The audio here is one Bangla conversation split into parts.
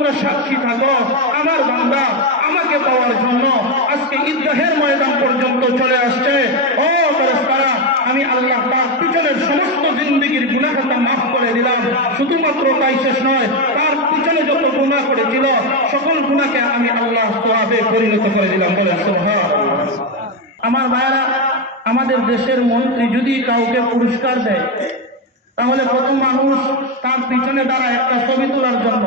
তোমরা সাক্ষী থাকো। আমার বান্দা, আমাকে পাওয়ার জন্য আজকে ঈদগাহের ময়দান পর্যন্ত চলে আসছে। ও ফেরেশতারা আমি আল্লাহ তার পিছনের সমস্ত জিন্দগির গুণাখাতা মাফ করে দিলাম। শুধুমাত্র তাই শেষ নয়, তার পিছনে যত গুণা করেছিল, সকল গুণাকে আমি আল্লাহ সোহাবে পরিণত করে দিলাম। সোহা আমার ভাইরা আমাদের দেশের মন্ত্রী যদি কাউকে পুরস্কার দেয়, তাহলে কত মানুষ তার পিছনে দাঁড়ায় একটা ছবি তোলার জন্য।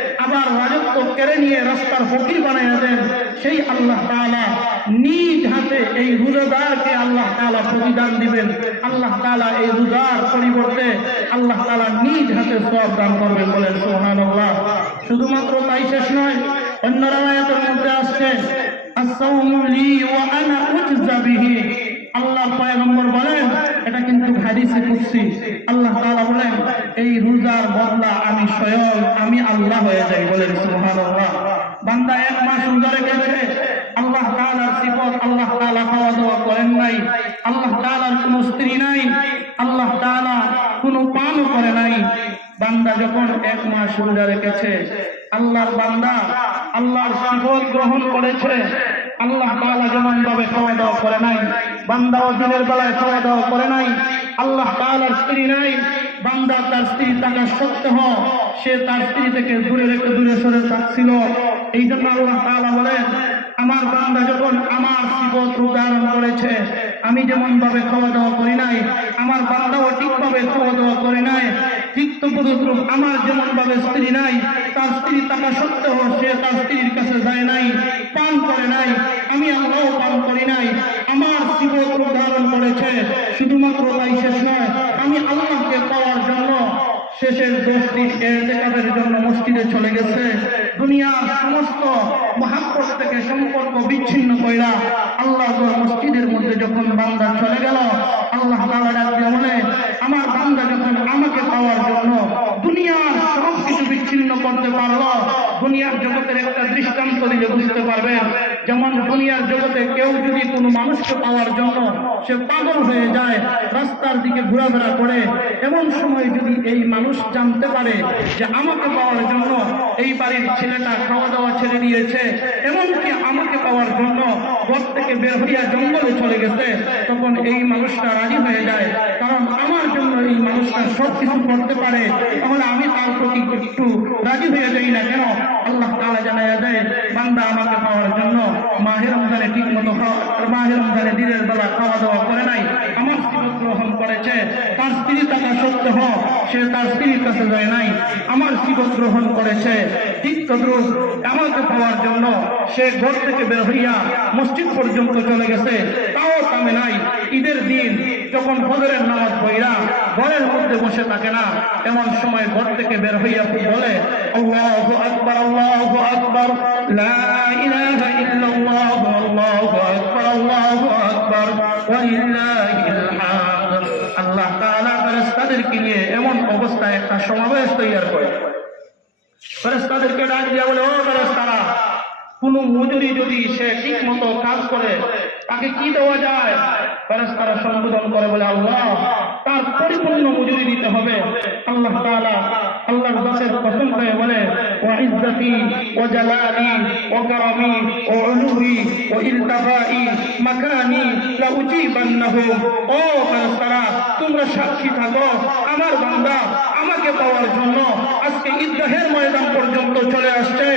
আবার রাজত্ব কেড়ে নিয়ে রাস্তার ফকির বানাইয়া দেন সেই আল্লাহ তাআলা নিজ হাতে এই রোজাদারকে আল্লাহ তাআলা প্রতিদান দিবেন। আল্লাহ তাআলা এই রোজার পরিবর্তে আল্লাহ তাআলা নিজ হাতে সব দান করবেন বলেন সুবহানাল্লাহ। শুধুমাত্র তাই শেষ নয় অন্য রায়াতের মধ্যে আসছে, আস-সাওমু লি ওয়া আনা উজজা আল্লাহ পয়গম্বর বলেন, এটা কিন্তু হাদিসে কুদসি। আল্লাহ তাআলা বলেন, এই রোজার বদলা আমি স্বয়ং আমি আল্লাহ হয়ে যাই বলেন বান্দা এক মাস রোজা রেখেছে, আল্লাহ তাআলার সিফত, আল্লাহ তাআলা খাওয়া দাওয়া করেন নাই, আল্লাহ তাআলার কোনো স্ত্রী নাই, আল্লাহ তাআলা কোনো পানও করে নাই। বান্দা যখন এক মাস রোজা রেখেছে, আল্লাহর বান্দা আল্লাহর সিফত গ্রহণ করেছে আল্লাহ তাআলা যেমন ভাবে খাওয়া দাওয়া করে নাই, বান্দাও দিনের বেলায় খাওয়া দাওয়া করে নাই, আল্লাহ তাআলার স্ত্রী নাই, বান্দা তার স্ত্রী থাকা সত্ত্বেও সে তার স্ত্রী থেকে দূরে রেখে দূরে সরে থাকছিল এই জন্য আল্লাহ তাআলা বলেন, আমার বান্দা যখন আমার সিবত উদাহরণ করেছে, আমি যেমন ভাবে খাওয়া দাওয়া করি নাই, আমার বান্দাও ঠিকভাবে খাওয়া দাওয়া করে নাই ঠিক পদক্রম আমার যেমন ভাবে স্ত্রী নাই, তার স্ত্রী থাকা সত্ত্বেও সে তার স্ত্রীর কাছে যায় নাই, পান করে নাই, আমি আল্লাহ পান করি নাই, আমার জীবন ধারণ করেছে, শুধুমাত্র তাই শেষ নয়, আমি আল্লাহকে পাওয়ার জন্য শেষের দশ দিন এর জন্য মসজিদে চলে গেছে। দুনিয়ার সমস্ত মহাপ্রস থেকে সম্পর্ক বিচ্ছিন্ন কইরা আল্লাহ মসজিদের মধ্যে যখন বান্দা চলে গেল, আল্লাহ ডাক বলে, আমার বান্দা যখন আমাকে পাওয়ার জন্য দুনিয়ার সব কিছু বিচ্ছিন্ন করতে পারল দুনিয়ার জগতের একটা দৃষ্টান্ত দিলে বুঝতে পারবেন যেমন দুনিয়ার জগতে কেউ যদি কোনো মানুষকে পাওয়ার জন্য সে পাগল হয়ে যায়, রাস্তার দিকে ঘোরাফেরা করে, এমন সময় যদি এই মানুষ জানতে পারে যে আমাকে পাওয়ার জন্য এই বাড়ির ছেলেটা খাওয়া দাওয়া ছেড়ে দিয়েছে, এমনকি আমাকে পাওয়ার জন্য ঘর থেকে বের হইয়া জঙ্গলে চলে গেছে, তখন এই মানুষটা রাজি হয়ে যায়। আমার জন্য এই মানুষটা সব কিছু করতে পারে, তাহলে আমি তার প্রতি একটু রাজি হয়ে যাই না কেন? আল্লাহ তাআলা জানাইয়া দেয় বান্দা আমাকে পাওয়ার জন্য মাহে রমজানে ঠিক মতো মাহে রমজানে দিনের বেলা খাওয়া দাওয়া করে নাই, আমার স্ত্রী গ্রহণ করেছে, তার স্ত্রী থাকা সত্ত্বেও সে তার স্ত্রীর কাছে যায় নাই, আমার শিবত গ্রহণ করেছে, ঠিক আমাকে পাওয়ার জন্য সে ঘর থেকে বের হইয়া মসজিদ পর্যন্ত চলে গেছে, তাও কামে নাই, ঈদের দিন যখন ফজরের নামাজ পড়িরা ঘরের মধ্যে বসে থাকে না, এমন সময় ঘর থেকে বের হইয়া বলে? আল্লাহু ফেরেশতাদেরকে নিয়ে এমন অবস্থায় একটা সমাবেশ তৈরি করে। ফেরেশতাদেরকে ডাক দিয়া বলে, ও ফেরেশতারা, কোন মজুরি যদি সে ঠিক মতো কাজ করে, তাকে কি দেওয়া যায়? ফেরেশতারা সম্বোধন করে বলে, আল্লাহ, তার পরিপূর্ণ মজুরি দিতে হবে। আল্লাহ তাআলা আল্লাহর দাসের কসম করে বলে, ওয়া ইজ্জতি ওয়া জালালি ওয়া কারামি ওয়া উলুহি ওয়া ইলতাফাই, মাকানি, লা উজিবান্নাহু। ও ফেরেশতারা, তোমরা সাক্ষী থাকো। আমার বান্দা আমাকে পাওয়ার জন্য আজকে ঈদগাহের ময়দান পর্যন্ত চলে আসছে।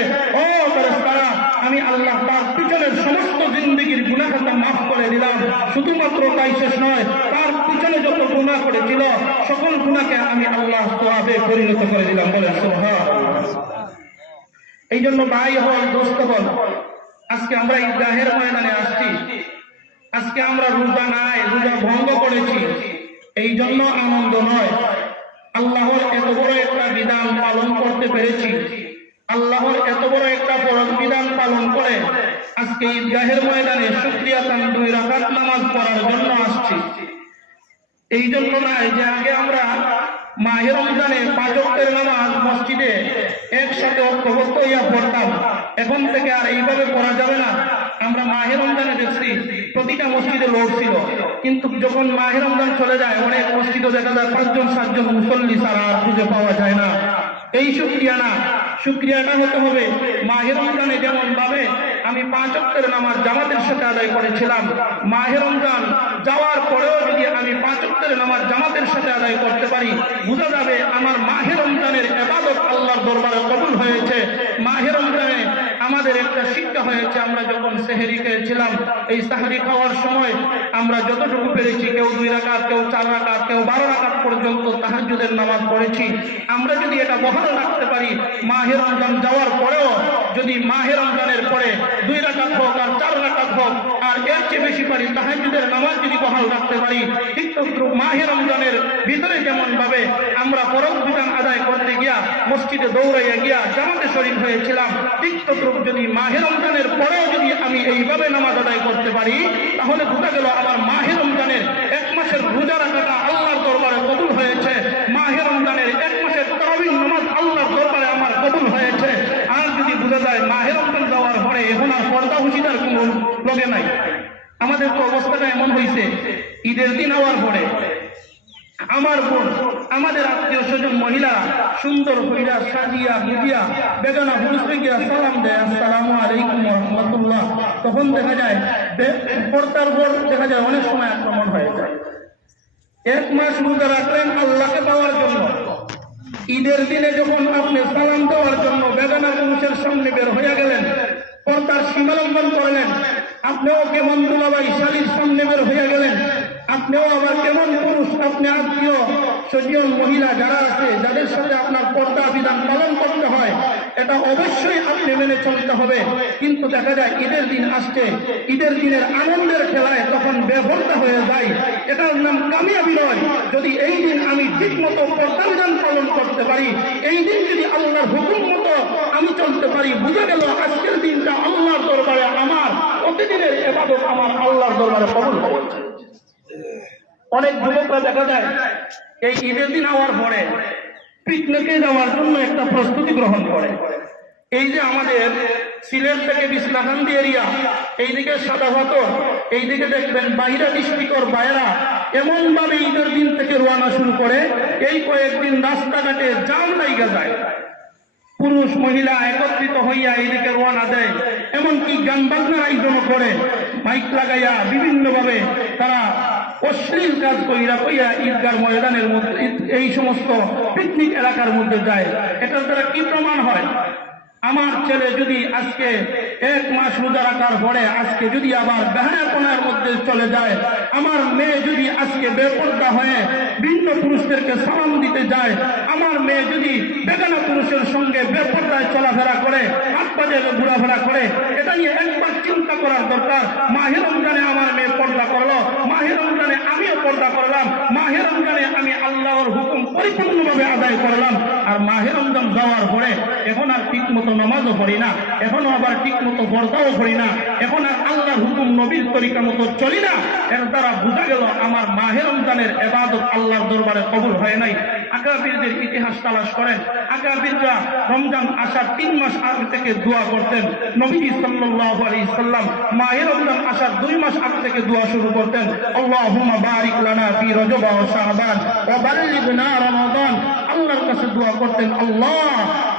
ও ফেরেশতারা আমি আল্লাহ তার পিছনের সমস্ত জিন্দগির গুণাখাতা মাফ করে দিলাম। শুধুমাত্র তাই শেষ নয়, তার পিছনে যত গুণা করেছিল, সকল গুণাকে আমি আল্লাহ সোহাবে পরিণত করে দিলাম বলে এই জন্য ভাই হল দোস্ত হল আজকে আমরা ঈদগাহের ময়দানে আসছি। আজকে আমরা রোজা নাই, রোজা ভঙ্গ করেছি। এই জন্য আনন্দ নয়। আল্লাহর এত বড় একটা বিধান পালন করতে পেরেছি। আল্লাহর এত বড় একটা ফরজ বিধান পালন করে আজকে ঈদগাহের ময়দানে শুক্রিয়া তান দুই রাকাত নামাজ পড়ার জন্য আসছি। এই জন্য নয় যে আগে আমরা মাহে রমজানে নামাজ মসজিদে একসাথে হইয়া পড়তাম। এখন থেকে আর এইভাবে পড়া যাবে না। আমরা মাহে রমজানে দেখছি প্রতিটা মসজিদে লোক ছিল। কিন্তু যখন মাহে রমজান চলে যায়, অনেক মসজিদে দেখা যায় পাঁচজন, সাতজন মুসল্লি ছাড়া আর খুঁজে পাওয়া যায় না। এই শুক্রিয়া না শুক্রিয়াটা হতে হবে মাহের রমজানে যেমন ভাবে আমি পাঁচ অক্টের নামাজ জামাতের সাথে আদায় করেছিলাম। মাহের রমজান যাওয়ার পরেও যদি আমি পাঁচ নামাজ জামাতের সাথে আদায় করতে পারি, বোঝা যাবে আমার মাহের রমজানের এবাদত আল্লাহর দরবারে কবুল হয়েছে। মাহের রমজানে আমাদের একটা শিক্ষা হয়েছে, আমরা যখন সেহেরি খেয়েছিলাম, এই সাহারি খাওয়ার সময় আমরা যতটুকু পেরেছি, কেউ দুই রাকাত, কেউ চার রাকাত, কেউ বারো রাকাত পর্যন্ত তাহাজুদের নামাজ পড়েছি। আমরা যদি এটা বহাল রাখতে পারি, মাহে রমজান যাওয়ার পরেও যদি মাহে রমজানের পরে দুই রাকাত হোক আর চার রাকাত হোক, আর এর চেয়ে বেশি পারি তাহাজুদের নামাজ যদি বহাল রাখতে পারি ঠিক তদ্রুপ মাহে রমজানের ভিতরে যেমন ভাবে আমরা ফরজ বিধান আদায় করতে গিয়া, মসজিদে দৌড়াইয়া গিয়া জামাতে শরীর হয়েছিলাম ঠিক তদ্রুপ যদি মাহে রমজানের পরেও যদি আমি এইভাবে নামাজ আদায় করতে পারি, তাহলে বোঝা গেল আমার মাহে রমজানের এক মাসের রোজা রাখাটা আল্লাহর দরবারে কবুল হয়েছে। মাহে রমজানের এক মাসের তারাবির নামাজ আল্লাহর দরবারে আমার কবুল হয়েছে। আর যদি বোঝা যায় মাহে রমজান যাওয়ার পরে এখন আর পর্দা হুশিদার কোনো লগে নাই। আমাদের তো অবস্থাটা এমন হয়েছে ঈদের দিন হওয়ার পরে। আমার বোন আমাদের আত্মীয় স্বজন মহিলা সুন্দর হইয়া সাজিয়া গুজিয়া বেগানা পুরুষকে গিয়া সালাম দেয়, আসসালামু আলাইকুম রহমতুল্লাহ তখন দেখা যায় পর্দার পর দেখা যায় অনেক সময় আক্রমণ হয়ে যায়। এক মাস রোজা রাখলেন আল্লাহকে পাওয়ার জন্য। ঈদের দিনে যখন আপনি সালাম দেওয়ার জন্য বেগানা পুরুষের সামনে বের হয়ে গেলেন, পর্দার সীমালঙ্ঘন করলেন, আপনিও কেমন দুলাবাই শালির সামনে বের হইয়া গেলেন আপনিও আবার কেমন পুরুষ? আপনি আত্মীয় সজন মহিলা যারা আছে, যাদের সাথে আপনার পর্দা বিধান পালন করতে হয়, এটা অবশ্যই আপনি মেনে চলতে হবে। কিন্তু দেখা যায়, ঈদের দিন আসছে, ঈদের দিনের আনন্দের খেলায় তখন বেভর্তা হয়ে যায়। এটার নাম কামিয়াবি নয়। যদি এই দিন আমি ঠিক মতো পর্দা বিধান পালন করতে পারি, এই দিন যদি আল্লাহর হুকুম মতো আমি চলতে পারি, বুঝে গেল আজকের দিনটা আল্লাহর দরবারে আমার, প্রতিদিনের এবাদত আমার আল্লাহর দরবারে কবুল হবে অনেক যুবকরা দেখা যায়। এই ঈদের দিন হওয়ার পরে পিকনিকে যাওয়ার জন্য একটা প্রস্তুতি গ্রহণ করে। এই যে আমাদের সিলেট থেকে বিসলাকান্দি এরিয়া এইদিকে সাদা ভাতর এইদিকে দেখবেন বাইরা ডিস্ট্রিক্টর বাইরা এমন ভাবে ঈদের দিন থেকে রোয়ানা শুরু করে এই কয়েকদিন রাস্তাঘাটে জাম লাইগা যায়। পুরুষ মহিলা একত্রিত হইয়া এইদিকে রোয়ানা দেয় এমনকি গান বাজনার আয়োজন করে। মাইক লাগাইয়া বিভিন্নভাবে তারা অশ্লীল কাজ কইরা কইয়া ঈদগার ময়দানের মধ্যে এই সমস্ত পিকনিক এলাকার মধ্যে যায়, এটার দ্বারা কি প্রমাণ হয়? আমার ছেলে যদি আজকে এক মাস রোজা রাখার পরে আজকে যদি আবার বেহায়াপনার মধ্যে চলে যায় আমার মেয়ে যদি আজকে বেপর্দা হয়ে ভিন্ন পুরুষদেরকে সালাম দিতে যায়, আমার মেয়ে যদি বেগানা পুরুষের সঙ্গে বেপর্দায় চলাফেরা করে, হাত বাজারে ঘোরাফেরা করে, এটা নিয়ে একবার চিন্তা করার দরকার। মাহে রমজানে আমার মেয়ে পর্দা করল, মাহে রমজানে আমিও পর্দা করলাম, মাহে রমজানে আমি আল্লাহর হুকুম পরিপূর্ণভাবে আদায় করলাম। আর মাহে রমজান যাওয়ার পরে এখন আর ঠিক মতো নামাজও পড়ি না, এখনও আবার ঠিক মতো পর্দাও পড়ি না, এখন আর আল্লাহর হুকুম নবীর তরিকা মতো চলি না। এর দ্বারা বোঝা গেল আমার মাহের রমজানের এবাদত আল্লাহর দরবারে কবুল হয় নাই। আকাবিরদের ইতিহাস তালাশ করেন। আকাবিররা রমজান আসার তিন মাস আগে থেকে দোয়া করতেন। নবী সাল্লাহ আলী সাল্লাম মাহে রমজান আসার দুই মাস আগে থেকে দোয়া শুরু করতেন। অল্লাহ বারিক লানা ফি রজব ও শাবান ওয়া বাল্লিগনা রমাদান। আল্লাহর কাছে দোয়া করতেন, আল্লাহ,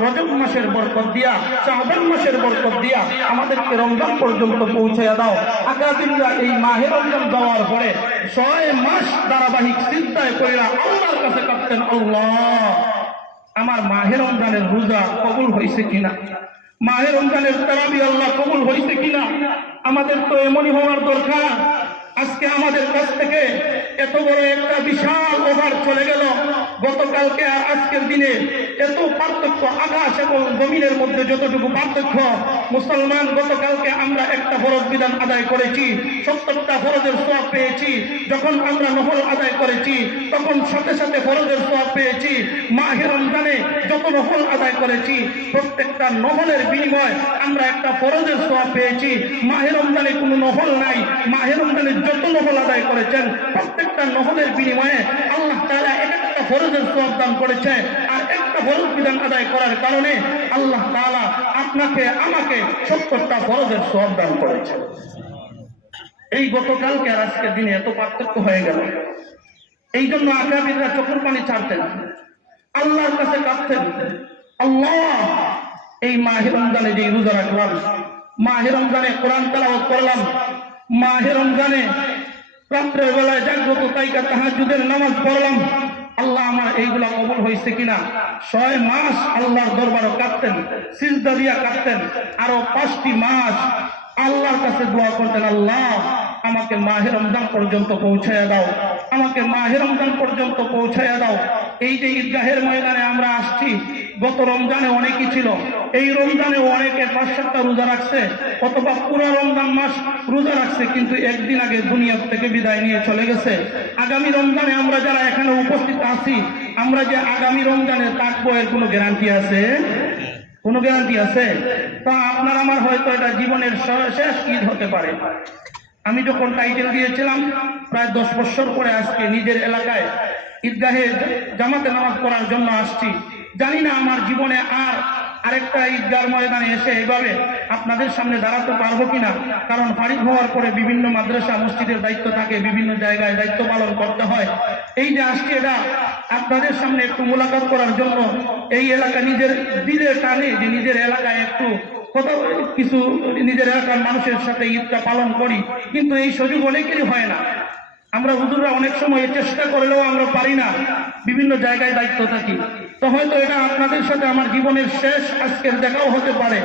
রজব মাসের বরকত দিয়া, শাবান মাসের বরকত দিয়া আমাদেরকে রমজান পর্যন্ত পৌঁছে দাও। আকাবিররা এই মাহে রমজান যাওয়ার পরে ছয় মাস ধারাবাহিক চিন্তায় কইরা আল্লাহর কাছে কাঁদতেন, আল্লাহ, আমার মাহে রমজানের রোজা কবুল হয়েছে কিনা? মাহে রমজানের তারাবি আল্লাহ কবুল হয়েছে কিনা? আমাদের তো এমনই হওয়ার দরকার। আজকে আমাদের কাছ থেকে এত বড় একটা বিশাল ওভার চলে গেল। গতকালকে আর আজকের দিনে এত পার্থক্য আকাশ এবং জমিনের মধ্যে যতটুকু পার্থক্য, মুসলমান, গতকালকে আমরা একটা ফরজ বিধান আদায় করেছি, সত্তরটা ফরজের সব পেয়েছি। যখন আমরা নহল আদায় করেছি, তখন সাথে সাথে ফরজের সব পেয়েছি। মাহে রমজানে যত নহল আদায় করেছি, প্রত্যেকটা নহলের বিনিময় আমরা একটা ফরজের সব পেয়েছি। মাহে রমজানে কোনো নহল নাই, মাহে রমজানে যত নহল আদায় করেছেন। প্রত্যেকটা নহলের বিনিময়ে আল্লাহ তাআলা এক একটা ফরজের সওয়াব দান করেছে। আর একটা ফরজ বিধান আদায় করার কারণে আল্লাহ তাআলা আপনাকে, আমাকে সত্তরটা ফরজের সওয়াব দান করেছে এই গতকালকে আর আজকের দিনে এত পার্থক্য হয়ে গেল। এই জন্য আকাবিররা চোখের পানি ছাড়তেন। আল্লাহর কাছে কাঁদতেন। আল্লাহ, এই মাহে রমজানে যে রোজা রাখলাম, মাহে রমজানে কোরআন তালাওয়াত করলাম রমজানে বেলায় তাহাজুদের নামাজ পড়লাম। আল্লাহ আমার এইগুলা হয়েছে কিনা? ছয় মাস আল্লাহর পাঁচটি আল্লাহর কাছে আমাকে মাহে রমজান পর্যন্ত পৌঁছাইয়া দাও, আমাকে মাহে রমজান পর্যন্ত পৌঁছাইয়া দাও। এই যে ঈদগাহের ময়দানে আমরা আসছি, গত রমজানে অনেকই ছিল। এই রমজানে অনেকে পাঁচ সাতটা রোজা রাখছে, অথবা পুরো রমজান মাস রোজা রাখছে, কিন্তু একদিন আগে দুনিয়ার থেকে বিদায় নিয়ে চলে গেছে। আগামী রমজানে আমরা যারা এখানে উপস্থিত আছি, আমরা যে আগামী রমজানে থাকব এর কোনো গ্যারান্টি আছে? কোনো গ্যারান্টি আছে? তা আপনার আমার হয়তো এটা জীবনের শ- শেষ ঈদ হতে পারে। আমি যখন টাইটেল দিয়েছিলাম, প্রায় দশ বছর পরে আজকে নিজের এলাকায় ঈদগাহে জামাতে নামাজ পড়ার জন্য আসছি। জানি না আমার জীবনে আর আরেকটা ঈদগার ময়দানে এসে এভাবে আপনাদের সামনে দাঁড়াতে পারব কিনা। কারণ ফারিক হওয়ার পরে বিভিন্ন মাদ্রাসা, মসজিদের দায়িত্ব থাকে, বিভিন্ন জায়গায় দায়িত্ব পালন করতে হয়। এই যে আসছি এটা আপনাদের সামনে একটু মোলাকাত করার জন্য। এই এলাকা নিজের দিলের টানে যে নিজের এলাকায় একটু কত কিছু নিজের এলাকার মানুষের সাথে ঈদটা পালন করি। কিন্তু এই সুযোগ অনেকেরই হয় না। আমরা হুজুররা অনেক সময় চেষ্টা করলেও আমরা পারি না। বিভিন্ন জায়গায় দায়িত্ব থাকি। তো হয়তো এটা আপনাদের সাথে আমার জীবনের শেষ আজকের দেখাও হতে পারে।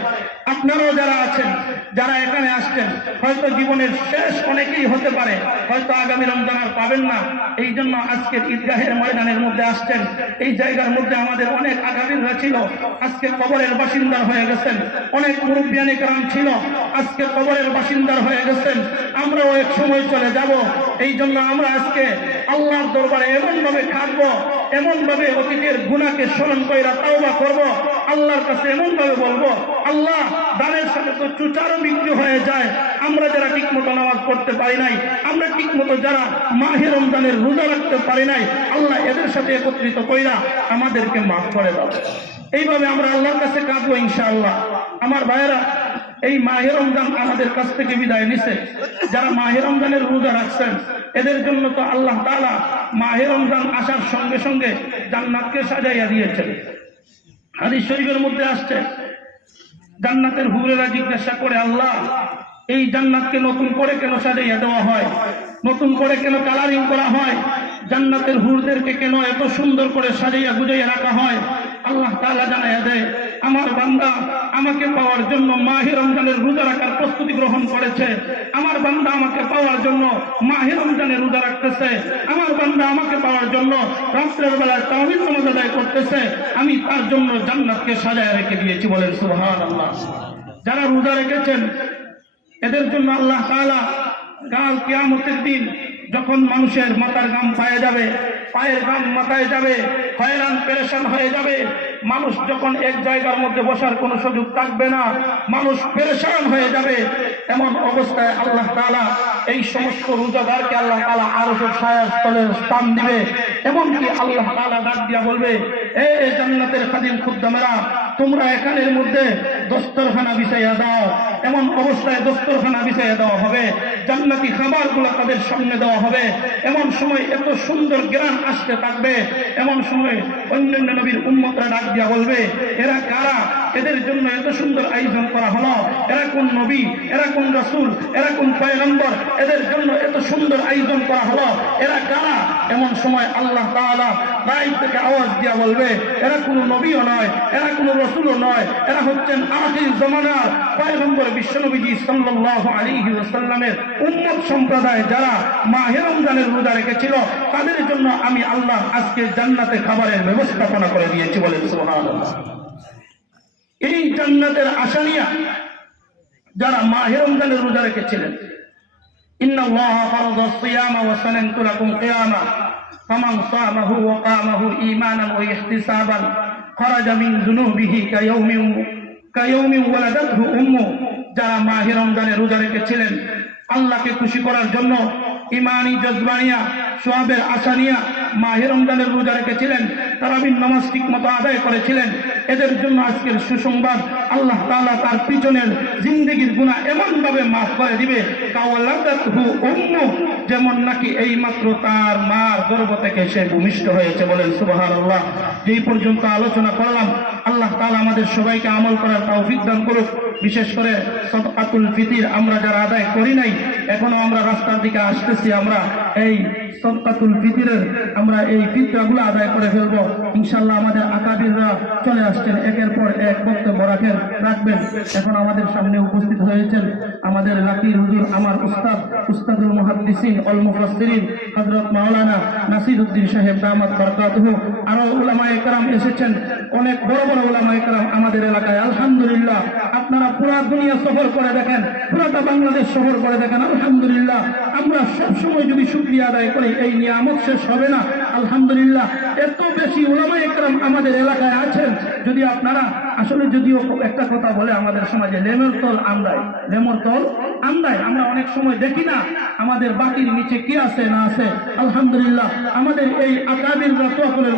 আপনারাও যারা আছেন, যারা এখানে আসছেন, হয়তো জীবনের শেষ অনেকেই হতে পারে, হয়তো আগামী রমজান আর পাবেন না। এই জন্য আজকের ঈদগাহের ময়দানের মধ্যে আসছেন। এই জায়গার মধ্যে আমাদের অনেক আগামীরা ছিল। আজকে কবরের বাসিন্দার হয়ে গেছেন। অনেক মুরব্বিয়ানি কারণ ছিল। আজকে কবরের বাসিন্দার হয়ে গেছেন। আমরাও এক সময় চলে যাব। এই জন্য আমরা আজকে আল্লাহর দরবারে এমনভাবে থাকব এমনভাবে অতীতের গুণাকে স্মরণ কইরা তাওবা করব। আল্লাহর কাছে এমন ভাবে বলব, আল্লাহ, দানের সাথে তো চুচারও বিক্রি হয়ে যায়। আমরা যারা ঠিক মতো নামাজ পড়তে পারি নাই, আমরা ঠিক মতো যারা মাহে রমজানের রোজা রাখতে পারি নাই, আল্লাহ এদের সাথে একত্রিত কইরা আমাদেরকে মাফ করে দাও। এইভাবে আমরা আল্লাহর কাছে কাঁদবো ইনশাআল্লাহ। আমার ভাইয়েরা, এই মাহে রমজান আমাদের কাছ থেকে বিদায় নিছে। যারা মাহে রমজানের রোজা রাখছেন, এদের জন্য তো আল্লাহ তাআলা মাহে রমজান আসার সঙ্গে সঙ্গে জান্নাতকে সাজাইয়া দিয়েছেন। হাদিস শরীফের মধ্যে আসছে, জান্নাতের হুবরেরা জিজ্ঞাসা করে, আল্লাহ, এই জান্নাতকে নতুন করে কেন সাজাইয়া দেওয়া হয়? নতুন করে কেন কালারিং করা হয়? জান্নাতের হুরদেরকে কেন এত সুন্দর করে সাজাইয়া গুজাইয়া রাখা হয়? আল্লাহ তালা জানাইয়া দেয় আমার বান্দা আমাকে পাওয়ার জন্য মাহে রমজানের রোজা রাখার প্রস্তুতি গ্রহণ করেছে। আমার বান্দা আমাকে পাওয়ার জন্য মাহে রমজানের রোজা রাখতেছে। আমার বান্দা আমাকে পাওয়ার জন্য রাত্রের বেলায় নামাজ আদায় করতেছে। আমি তার জন্য জান্নাতকে সাজায় রেখে দিয়েছি বলেন সুহান আল্লাহ যারা রোজা রেখেছেন, এদের জন্য আল্লাহ তাআলা কাল কেয়ামতের দিন যখন মানুষের মাথার গাম পায়ে যাবে, পায়ের গাম মাথায় যাবে হয়রান, পেরেশান হয়ে যাবে। মানুষ যখন এক জায়গার মধ্যে বসার কোনো সুযোগ থাকবে না, মানুষ পেরেশান হয়ে যাবে। এমন অবস্থায় আল্লাহ তাআলা এই সমস্ত রোজাদারকে আল্লাহ তাআলা আরও ছায়ার স্থান দিবে। এমনকি আল্লাহ তাআলা ডাক দিয়া বলবে, এ জান্নাতের খাদিম খুদ্দামেরা, তোমরা এখানের মধ্যে দস্তরখানা বিছাইয়া দাও। এমন অবস্থায় দস্তরখানা বিছাইয়া দেওয়া হবে। জান্নাতি খাবারগুলো তাদের সামনে দেওয়া হবে। এমন সময় এত সুন্দর জ্ঞান আসতে থাকবে। এমন সময় অন্যান্য নবীর উন্মতরা ডাক দিয়া বলবে এরা কারা? এদের জন্য এত সুন্দর আয়োজন করা হলো। এরা কোন নবী? এরা কোন রসুল? এরা কোন পয়গম্বর? এদের জন্য এত সুন্দর আয়োজন করা হলো। এরা কারা? এমন সময় আল্লাহ তাআলা গায়েব থেকে আওয়াজ দিয়া বলবে, এরা কোনো নবীও নয়, এরা কোনো রসুলও নয়, এরা হচ্ছেন আখির জমানার পয়গম্বর বিশ্বনবীজি সাল্লাল্লাহু আলাইহি ওয়াসাল্লামের উম্মত সম্প্রদায় যারা মাহে রমজানের রোজা রেখেছিল, তাদের জন্য আমি আল্লাহ আজকে জান্নাতে খাবারের ব্যবস্থাপনা করে দিয়েছি বলে সুবহানাল্লাহ। এই জান্নাতের আশা নিয়ে যারা মাহে রমজানের রোজা রেখেছিলেন। ইন্না আল্লাহ ফারাযা সিয়ামা ওয়া সানানতু লাকুম কিয়ামা। ফামান সামাহু ওয়া কামাহু ঈমানান উম্মু। যারা মাহে রমজানের রোজা রেখেছিলেন আল্লাহকে খুশি করার জন্য ইমানি জজবানিয়া, সোয়াবের আশা নিয়া মাহে রমজানের রোজা রেখেছিলেন তারাবিন নামাজ ঠিক মতো আদায় করেছিলেন। এদের জন্য আজকের সুসংবাদ, আল্লাহ তাআলা তার পিছনের জিন্দগির গুণা এমন ভাবে মাফ করে দিবে যেমন নাকি এই মাত্র তার মার গর্ভ থেকে সে ভূমিষ্ঠ হয়েছে বলেন সুবাহার আল্লাহ যেই পর্যন্ত আলোচনা করলাম, আল্লাহ তালা আমাদের সবাইকে আমল করার তাও দান করুক। বিশেষ করে সদকাতুল ফিতির আমরা যারা আদায় করি নাই, এখনও আমরা রাস্তার দিকে আসতেছি, আমরা এই সদকাতুল ফিতিরের, আমরা এই ফিতরাগুলো আদায় করে ফেলব। ইনশাল্লাহ আমাদের আকাবিররা চলে আসছেন, একের পর এক বক্তব্য রাখেন, রাখবেন। এখন আমাদের সামনে উপস্থিত হয়েছেন আমাদের লাকির হুজুর, আমার উস্তাদ, উস্তাদুল মুহাদ্দিসিন অল মুফাসসিরিন, হযরত মাওলানা নাসিরউদ্দিন সাহেব দামাত বরকাতুহু। আরও উলামায়ে কেরাম এসেছেন অনেক বড় বড় উলামায়ে কেরাম আমাদের এলাকায়, আলহামদুলিল্লাহ। আপনারা পুরা দুনিয়া সফর করে দেখেন, পুরাটা বাংলাদেশ সফর করে দেখেন, আলহামদুলিল্লাহ। আমরা সব সময় যদি শুকরিয়া আদায় করি, এই নিয়ামত শেষ হবে না। আলহামদুলিল্লাহ। এত বেশি উলামা একরাম আমাদের এলাকায় আছেন, যদি আপনারা, আসলে যদিও একটা কথা বলে আমাদের সমাজে, লেমর তল আন্দায় লেমর তল আন্দায় আমরা অনেক সময় দেখি না আমাদের নিচে কি আছে, না আছে। আলহামদুলিল্লাহ, আমাদের এই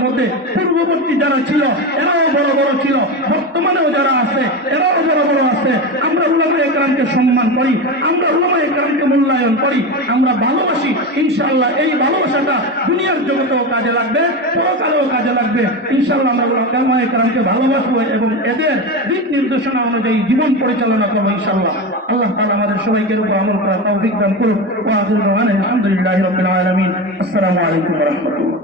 মধ্যে পূর্ববর্তী যারা ছিল, এরাও বড় বড় ছিল। বর্তমানেও যারা আছে, এরাও বড় বড় আছে। আমরা উলামা একরামকে সম্মান করি, আমরা উলামা একরামকে মূল্যায়ন করি, আমরা ভালোবাসি। ইনশাআল্লাহ এই ভালোবাসাটা দুনিয়ার জগতেও কাজে লাগবে, পরকালেও কাজে লাগবে। ইনশাআল্লাহ আমরা উলামা একরামকে ভালোবাসবো এবং এদের দিক নির্দেশনা অনুযায়ী জীবন পরিচালনা করব ইনশাআল্লাহ। আল্লাহ তাআলা আমাদের সবাইকে উপর আমল করার তৌফিক দান করুন ওয়া আযুরু আলহামদুলিল্লাহি রাব্বিল আলামিন আসসালামু আলাইকুম ওয়া রাহমাতুল্লাহ